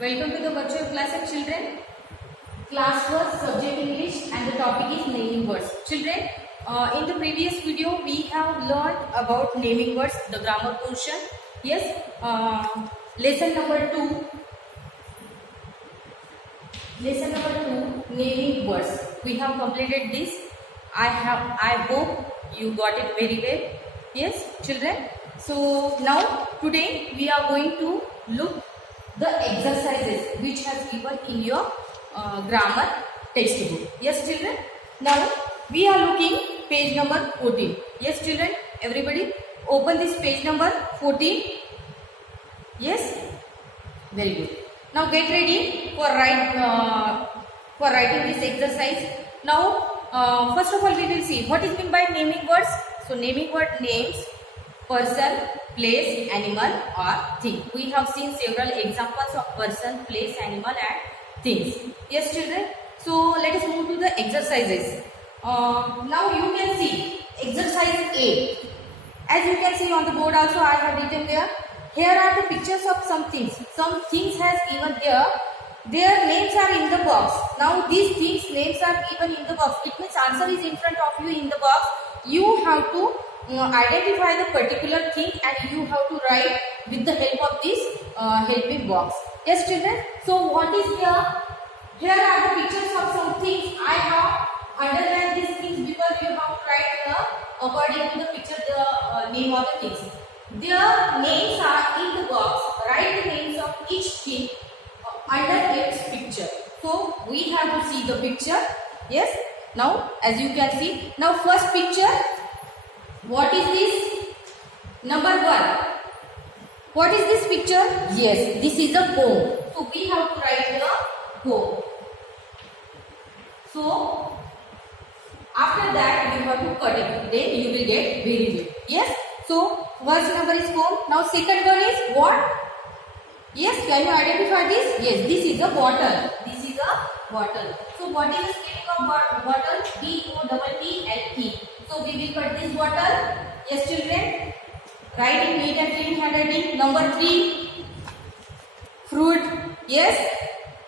Welcome to the virtual class of children. Class first, subject English, and the topic is naming words. Children, in the previous video we have learned about naming words, the grammar portion. Yes, lesson number 2. Lesson number 2, naming words. We have completed this. I hope you got it very well. Yes, children. So now today we are going to look the exercises which has given in your grammar textbook. Yes, children. Now we are looking page number 14. Yes, children. Everybody, open this page number 14. Yes, very good. Now get ready for writing this exercise. Now, first of all, we will see what is meant by naming words. So, naming word names person, place, animal, or thing. We have seen several examples of person, place, animal, and things. Yes, children. So, let us move to the exercises. Now, you can see exercise A. As you can see on the board, also I have written there. Here are the pictures of some things. Some things has given there. Their names are in the box. Now these things names are given in the box. It means answer is in front of you in the box. You have to identify the particular thing and you have to write with the help of this helping box. Yes, children. So what is here? Here are the pictures of some things. I have underlined these things because you have to write according to the picture the name of the things. Their names are in the box. Write the names of each thing under its picture. So we have to see the picture. Yes. Now as you can see. Now first picture. What is this? Number 1. What is this picture? Yes. This is a comb. So we have to write the comb. So after that you have to cut it. Then you will get very good. Yes. So, first number is comb. Now, second one is what? Yes, can you identify this? Yes, this is a bottle. This is a bottle. So, what is the spelling of bottle? B-O-T-T-L-E. So, we will cut this bottle. Yes, children. Write in neat and clean handwriting. Number 3, fruit. Yes.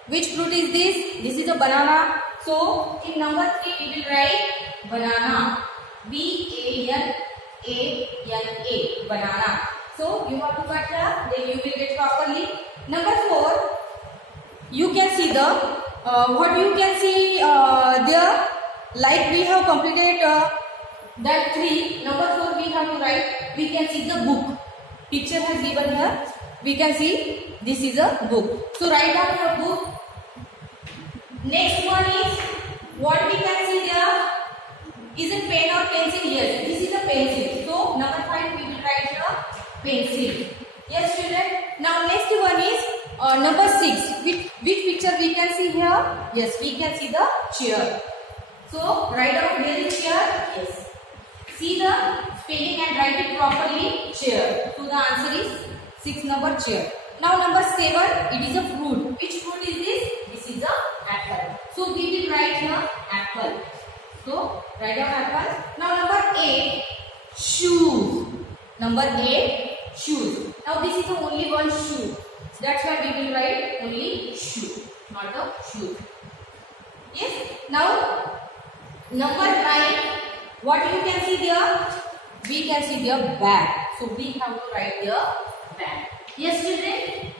Which fruit is this? This is a banana. So, in number 3, we will write banana. B-A-N-A, banana. So you have to cut here, then you will get properly. Number 4, you can see the what you can see there, like we have completed that 3. Number 4 we have to write. We can see the book. Picture has given here. We can see this is a book. So write down your book. Next one is what we can see there. Is it pen or pencil? Yes, this is a pencil. So, number 5 we will write here pencil. Yes, children. Now, next one is number 6. Which picture we can see here? Yes, we can see the chair. So, write down where is chair? Yes. See the spelling and write it properly. Chair. So, the answer is 6 number chair. Now, number 7. It is a fruit. Which fruit is this? This is a apple. So, we will write here apple. So, write down apple. Now, number 8, shoes. Number 8, shoes. Now, this is the only one shoe. That's why we will write only shoe, not the shoes. Yes. Now, number 9, what you can see there? We can see their bag. So, we have to write their bag. Yes, children.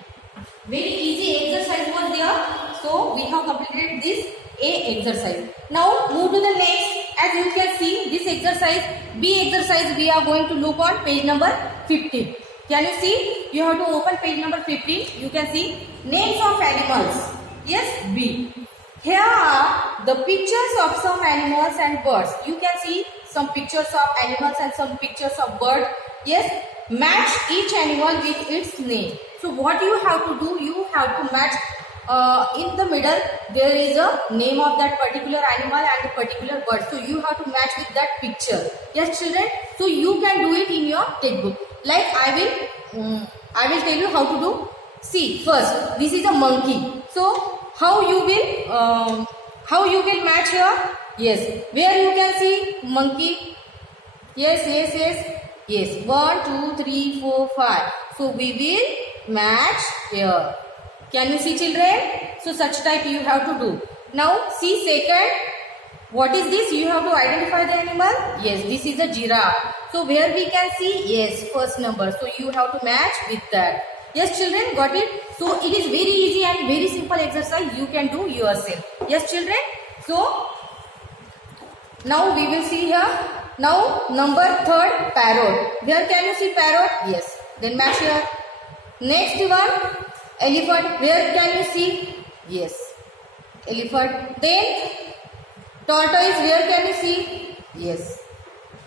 Very easy exercise was there. So, we have completed this A exercise. Now move to the next. As you can see this exercise, B exercise, we are going to look on page number 15. Can you see? You have to open page number 15. You can see names of animals. Yes, B. Here are the pictures of some animals and birds. You can see some pictures of animals and some pictures of birds. Yes, match each animal with its name. So what you have to do? You have to match. In the middle there is a name of that particular animal and a particular bird. So you have to match with that picture. Yes, children. So you can do it in your textbook. Like I will tell you how to do. See, first this is a monkey. So how you will match here? Yes, where you can see monkey. Yes. 1, 2, 3, 4, 5. So we will match here. Can you see, children? So such type you have to do. Now see second. What is this? You have to identify the animal. Yes, this is a giraffe. So where we can see? Yes, first number. So you have to match with that. Yes, children, got it? So it is very easy and very simple exercise. You can do yourself. Yes, children. So now we will see here. Now number third, parrot. Where can you see parrot? Yes. Then match here. Next one, elephant. Where can you see? Yes, elephant. Then tortoise. Where can you see? Yes.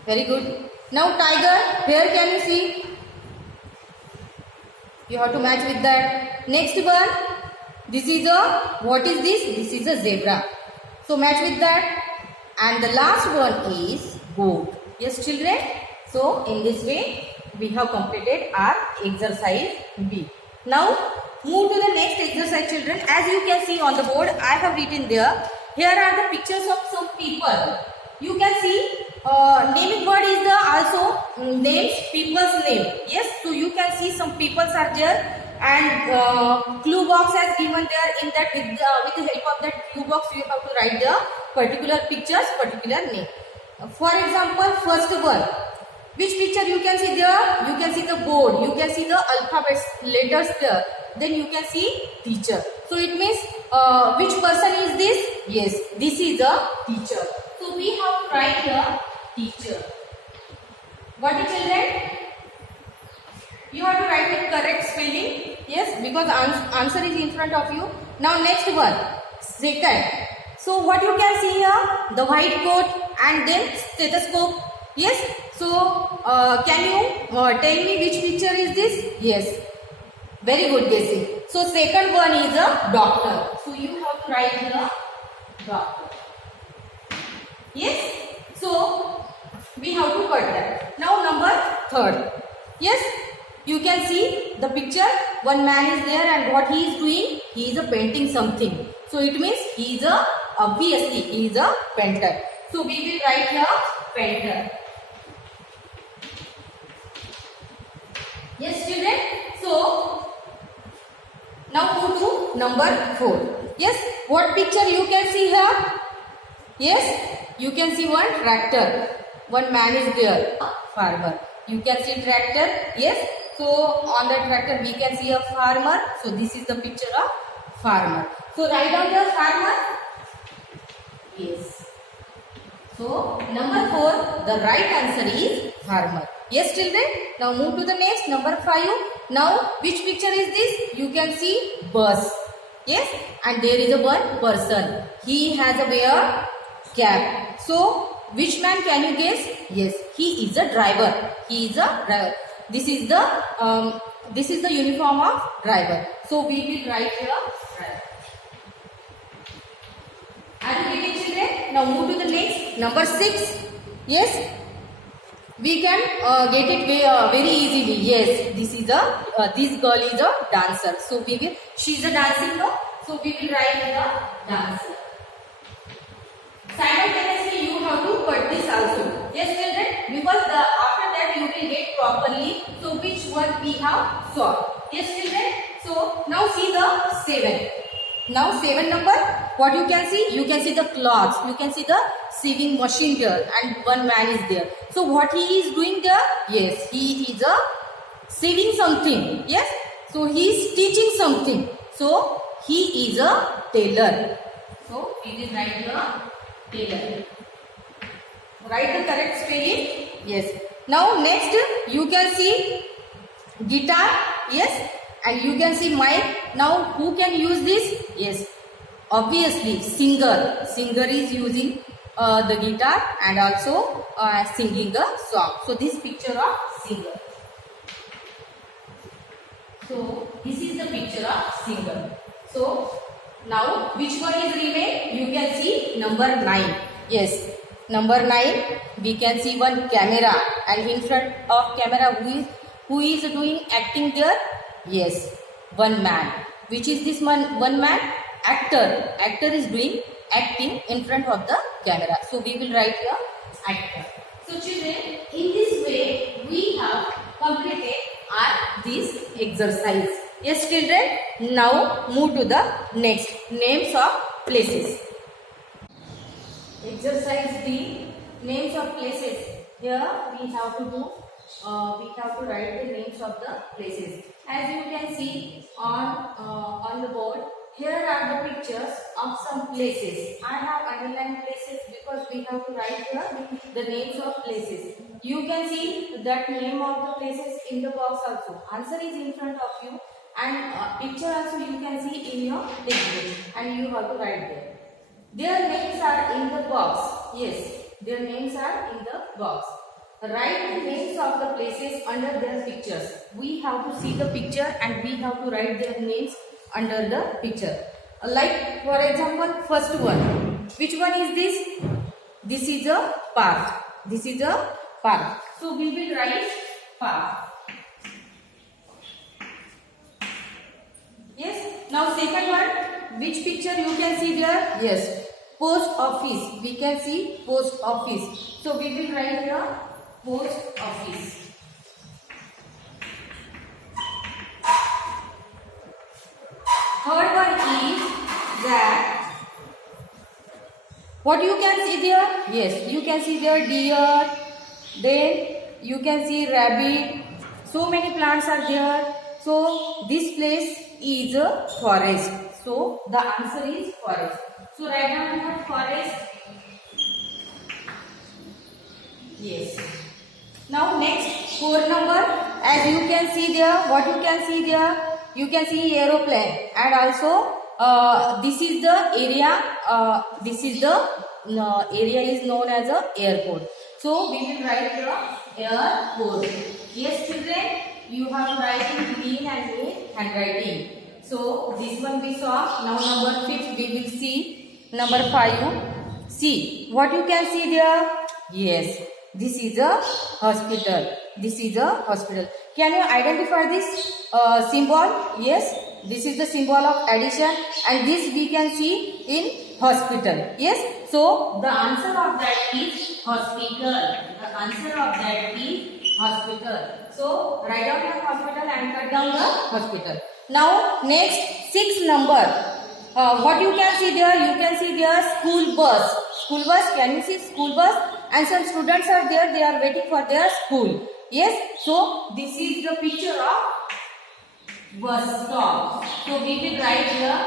Very good. Now tiger. Where can you see? You have to match with that. Next one. This is a, what is this? This is a zebra. So match with that. And the last one is goat. Yes, children. So in this way we have completed our exercise B. Now move to the next exercise, children. As you can see on the board, I have written there. Here are the pictures of some people. You can see naming word is the also names people's name. Yes, so you can see some peoples are there, and clue box has given there. In that, with the help of that clue box, you have to write the particular pictures, particular name. For example, first one. Which picture you can see there? You can see the board. You can see the alphabets, letters there. Then you can see teacher. So it means which person is this? Yes, this is a teacher. So we have to write here teacher. What is, children? You have to write with correct spelling. Yes, because answer is in front of you. Now next one. Second. So what you can see here? The white coat and then stethoscope. Yes. So can you tell me which picture is this? Yes. Very good guessing. So second one is a doctor. So you have to write here doctor. Yes. So we have to cut that. Now number third. Yes. You can see the picture. One man is there, and what he is doing? He is painting something. So it means he is obviously he is a painter. So we will write here painter. Yes, children. So now go to number 4. Yes, what picture you can see here? Yes, you can see one tractor. One man is there, farmer. You can see tractor. Yes, so on the tractor we can see a farmer. So this is the picture of farmer. So write down the farmer. Yes. So number 4, the right answer is farmer. Yes, children. Now move to the next, number 5. Now which picture is this? You can see bus. Yes, and there is a one person. He has a wear cap. So which man can you guess? Yes, he is a driver. He is a driver. This is the uniform of driver. So we will write here driver. Are you getting, children? Now move to the next, number 6. Yes, we can get it very easily. Yes, this girl is a dancer. So she is a dancing girl. So we will write here dancer. Simultaneously you have to cut this also. Yes, children, because after that you will get properly. So which one we have solved. Yes, children. So now see the 7. Now 7 number, what you can see? You can see the cloths. You can see the sewing machine there, and one man is there. So what he is doing there? Yes, he is sewing something. Yes, so he is stitching something. So he is a tailor. So it is right here tailor. Write the correct spelling. Yes. Now next you can see guitar. Yes. And you can see mic. Now who can use this? Yes, obviously singer. Singer is using the guitar and also singing a song. So this picture of singer. So this is the picture of singer. So now which one is remain? You can see number 9. Yes, number 9. We can see one camera, and in front of camera who is doing acting there? Yes, one man. Which is this one man? Actor. Actor is doing acting in front of the camera. So we will write here actor. So children, in this way we have completed this exercise. Yes, children. Now move to the next names of places. Exercise D. Names of places. Here we have to do. We have to write the names of the places. As you can see on the board, here are the pictures of some places. I have underlined places because we have to write here the names of places. You can see that name of the places in the box also. Answer is in front of you, and picture also you can see in your textbook, and you have to write there. Their names are in the box. Yes, their names are in the box. Write the names of the places under their pictures. We have to see the picture and we have to write their names under the picture. Like for example, first one. Which one is this? This is a park. This is a park. So we will write park. Yes. Now second one. Which picture you can see there? Yes. Post office. We can see post office. So we will write here post office. Third one is that what you can see there? Yes, you can see there deer, then you can see rabbit. So many plants are there. So this place is a forest. So the answer is forest. So write down here forest. Yes. Now next 4 number, as you can see there, what you can see there? You can see aeroplane, and also this is the area. This is the area is known as a airport. So we will write here airport. Yes, children, you have to write in green and green handwriting. So this one we saw. Now number 5 we will see. Number 5. See what you can see there. Yes. This is a hospital. This is a hospital. Can you identify this symbol? Yes. This is the symbol of addition, and this we can see in hospital. Yes. So the answer of that is hospital. The answer of that is hospital. So write down your hospital and cut down the hospital. Now next 6 number. What you can see there? You can see there school bus. School bus. Can you see school bus? And some students are there, they are waiting for their school. Yes, so this is the picture of bus stop. So we will write here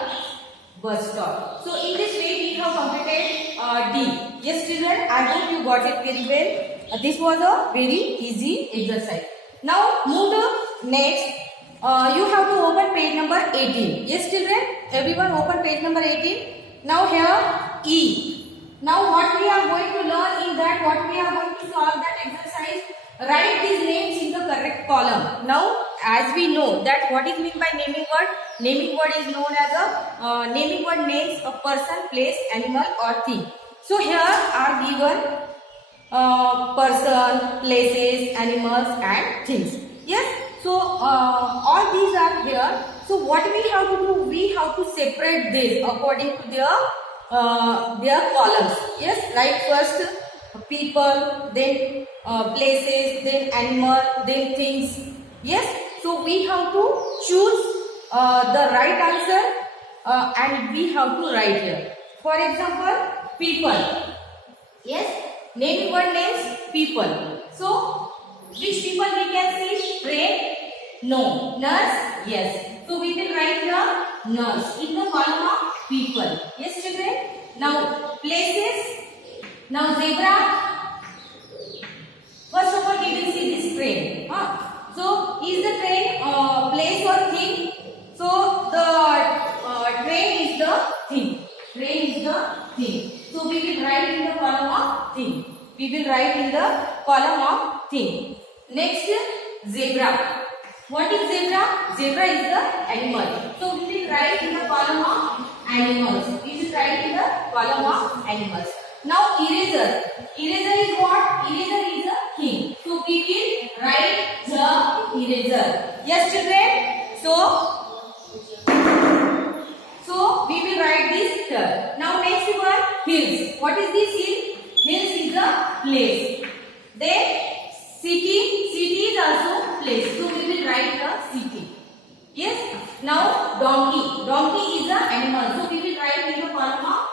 bus stop. So in this way we have completed D. Yes children, I hope you got it very well. This was a very easy exercise. Now move to next. You have to open page number 18. Yes children, everyone open page number 18. Now here E. Now what we are going to learn in that, what we are going to solve that exercise, write these names in the correct column. Now as we know that what is meant by naming word? Naming word is known as a, naming word names a person, place, animal or thing. So here are given person, places, animals and things. Yes. So all these are here. So what we have to do? We have to separate this according to their columns. Yes, like first people, then places, then animal, then things. Yes, so we have to choose the right answer and we have to write here. For example, people. Yes, naming word names people. So which people we can see? Train? No. Nurse? Yes. So we will write here nurse in the column of people. Yes children. Now places. Now zebra. First of all we will see this train. So is the train place or thing? So the train is the thing. Train is the thing. So we will write in the column of thing. We will write in the column of thing. Next zebra. What is zebra? Zebra is the animal. So we will write in the column of animals. We will write in the column of animals. Now eraser. Eraser is what? Eraser is a thing. So we will write the eraser. Yes children. So we will write this here. Now next one, hills. What is this hill? Hills is a place. Then city. City is also place. So we will write the city. Yes. Now donkey. Donkey is a animal. So we will write in the column of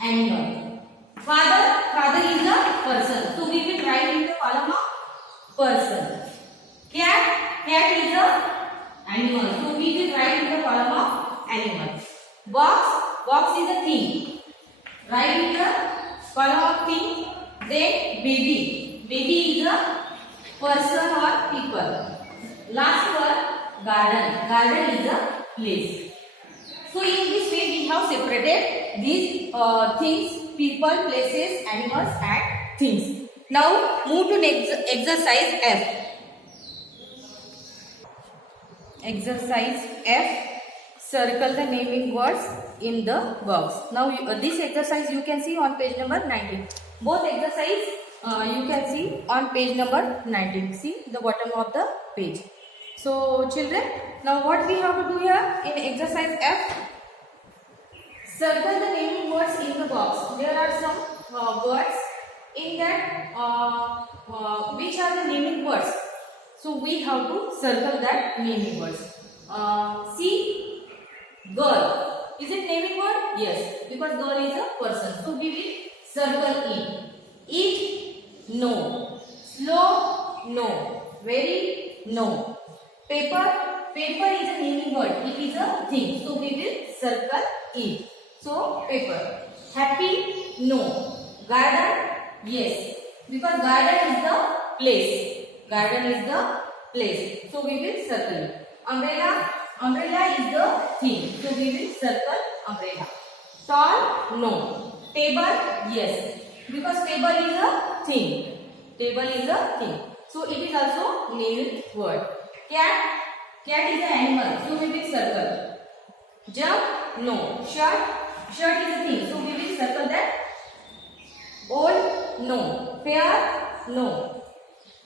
animal. Father. Father is a person. So we will write in the column of person. Cat. Cat is a animal. So we will write in the column of animal. Box. Box is a thing. Write in the column of thing. Then baby. Baby is a person or people. Last one, garden. Garden is a place. So in this way we have separated these things, people, places, animals and things. Now move to next exercise F. Exercise F. Circle the naming words in the box. Now this exercise you can see on page number 19. Both exercise you can see on page number 19. See the bottom of the page. So children, now what we have to do here in exercise F? Circle the naming words in the box. There are some words in that which are the naming words. So we have to circle that naming words. See, girl. Is it naming word? Yes, because girl is a person. So we will circle it. Eat, no. Slow, no. Very, no. Paper, paper is a naming word. It is a thing. So we will circle it. So paper. Happy, no. Garden, yes. Because garden is the place. Garden is the place. So we will circle it. Umbrella, umbrella is the thing. So we will circle umbrella. Tall, no. Table, yes. Because table is a thing. Table is a thing. So it is also named word. Cat, cat is an animal. So we will circle. Jump, no. Shirt, shirt is a thing. So we will circle that. Old, no. Fair, no.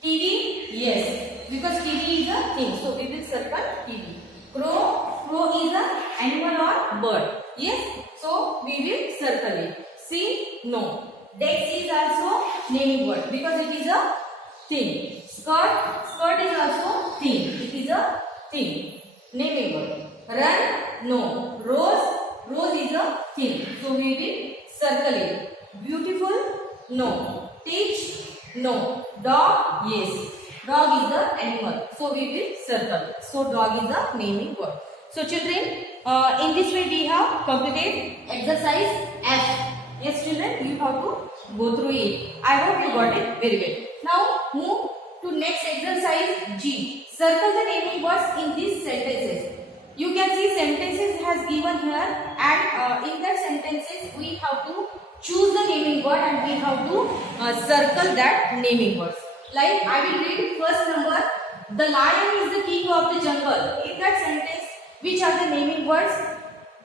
TV, yes. Because TV is a thing. So we will circle TV. Crow, crow is an animal or bird. Yes. So we will circle it. See, no. Desk is also naming word because it is a thing. Skirt, skirt is also thing. It is a thing. Naming word. Run, no. Rose, rose is a thing. So we will circle it. Beautiful, no. Teach, no. Dog, yes. Dog is the animal. So we will circle. So dog is the naming word. So children, in this way we have completed exercise F. Yes children, you have to go through it. I hope you got it very well. Now move to next exercise G. Circle the naming words in these sentences. You can see sentences has given here and in that sentences we have to choose the naming word and we have to circle that naming words. Like I will read first number. The lion is the king of the jungle. In that sentence, which are the naming words?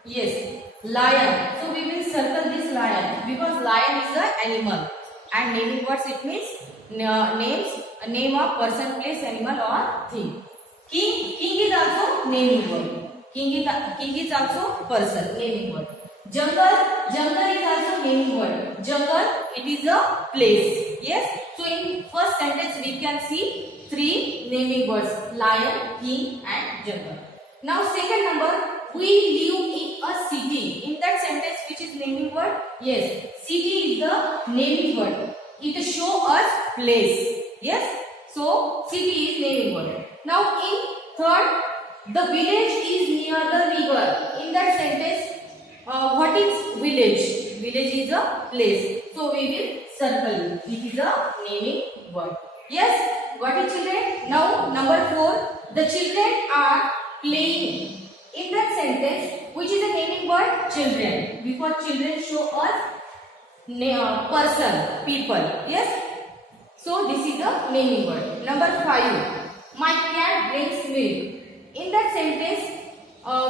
Yes, lion. So we will circle this lion because lion is an animal. And naming words it means names, a name of person, place, animal or thing. King, king is also naming word. King is also person, naming word. Jungle, jungle is also naming word. Jungle, it is a place. Yes. So in first sentence we can see three naming words: lion, king, and jungle. Now second number, we live in a city. In that sentence, which is naming word? Yes, city is the naming word. It show us place. Yes. So city is naming word. Now in third, the village is near the river. In that sentence, what is village? Village is a place. So we will circle it. It is a naming word. Yes. Got it children? Now number 4. The children are playing. In that sentence, which is a naming word? Children. Because children show us person, people. Yes. So this is a naming word. Number 5. My cat drinks milk. In that sentence,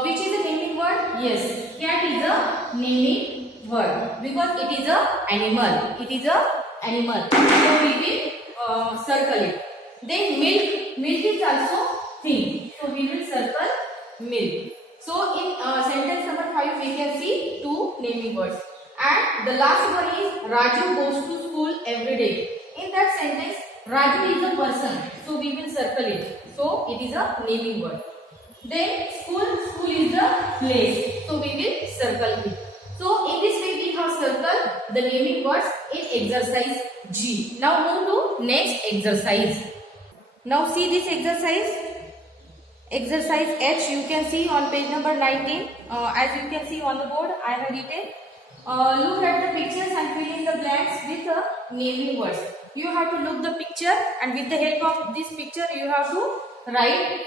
which is a naming word? Yes. Cat is a naming word because it is a animal. It is a animal. So we will circle it. Then milk. Milk is also thing. So we will circle milk. So in sentence number 5 we can see 2 naming words. And the last one is Raju goes to school every day. In that sentence, Raju is a person. So we will circle it. So it is a naming word. Then school is the place. So we will circle it. So in this way we have circled the naming words in exercise G. Now move to next exercise. Now see this exercise. Exercise H you can see on page number 19. As you can see on the board, I have written. Look at the pictures and fill in the blanks with naming words. You have to look the picture, and with the help of this picture you have to write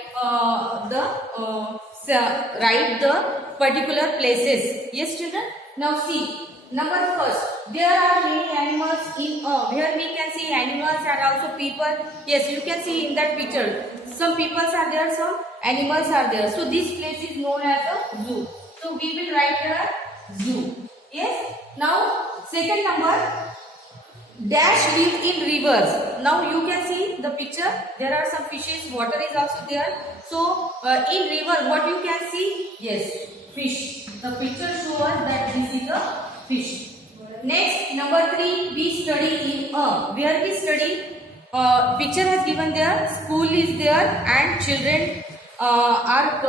the particular places. Yes, children. Now see, number first, there are many animals in here we can see animals and also people. Yes, you can see in that picture. Some people are there, some animals are there. So this place is known as a zoo. So we will write here zoo. Yes. Now second number, dash live in rivers. Now you can see the picture. There are some fishes. Water is also there. So in river, what you can see? Yes, fish. The picture shows us that this is a fish. Next, number 3, we study in where we study. Picture has given there. School is there, and children are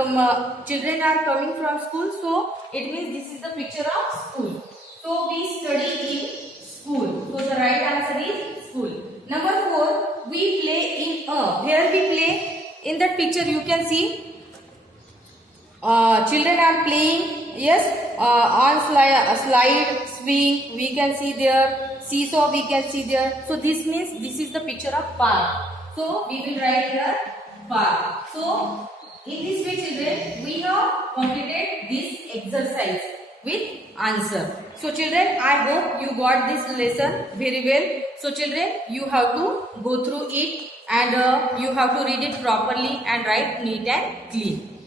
coming from school. So it means this is the picture of school. So we study in school. So the right answer is school. Number 4, we play in where we play. In that picture you can see children are playing. Yes, on slide, swing we can see there. Seesaw we can see there. So this means this is the picture of park. So we will write here park. So in this way, children, we have completed this exercise with answer. So children, I hope you got this lesson very well. So children, you have to go through it, and you have to read it properly and write neat and clean.